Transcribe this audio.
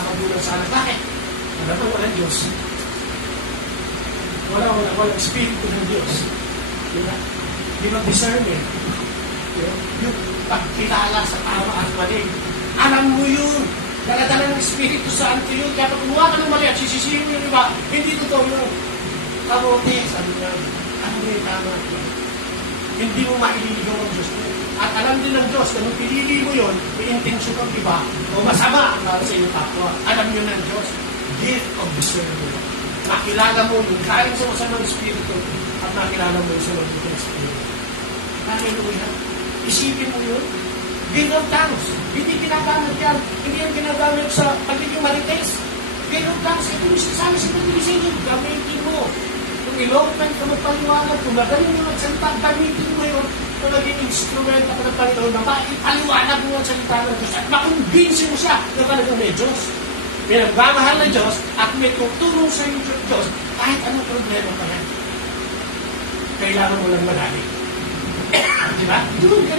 magulang sa anak. Bakit? Alam mo, walang Diyos. Walang Espiritu ng Diyos. Diba? Di ba discernment? Yung pagkilala sa tama at mali. Alam mo yun. Daladala ng Espiritu Santo yun. Kaya pag gumawa ka ng mali at sisisihin mo yung iba, hindi totoo yun. Kamote, sabi nga, ano yung tama? Hindi mo maililigaw ang Diyos mo. At alam din ng Diyos, kung pinili mo yun, may intensyon kang iba, o masama ang para sa inyong kapwa. Alam nyo ng Diyos, gift of discernment. Makilala mo yung galing sa masamang Espiritu at makilala mo yung sa mabuting Espiritu. Hallelujah. Isipin mo yun. Gift of tongues. Hindi ginagamit yan. Hindi yan ginagamit sa pagiging marites. Gift of tongues. Ito yung sasama sa pagiging gamitin mo. Kung ilongpan ka magpaliwanag, kung magaling mo magsalita, gamitin mo yun kung naging instrument ako ng Panginoon na maipaliwanag mo ang salita ng Diyos at makumbinsin mo siya na talagang may Diyos. May nagmamahal ng Diyos at may tutulong sa iyo ng Diyos kahit anong problema pa yan. Kailangan mo lang malalim. Di ba? Doon ka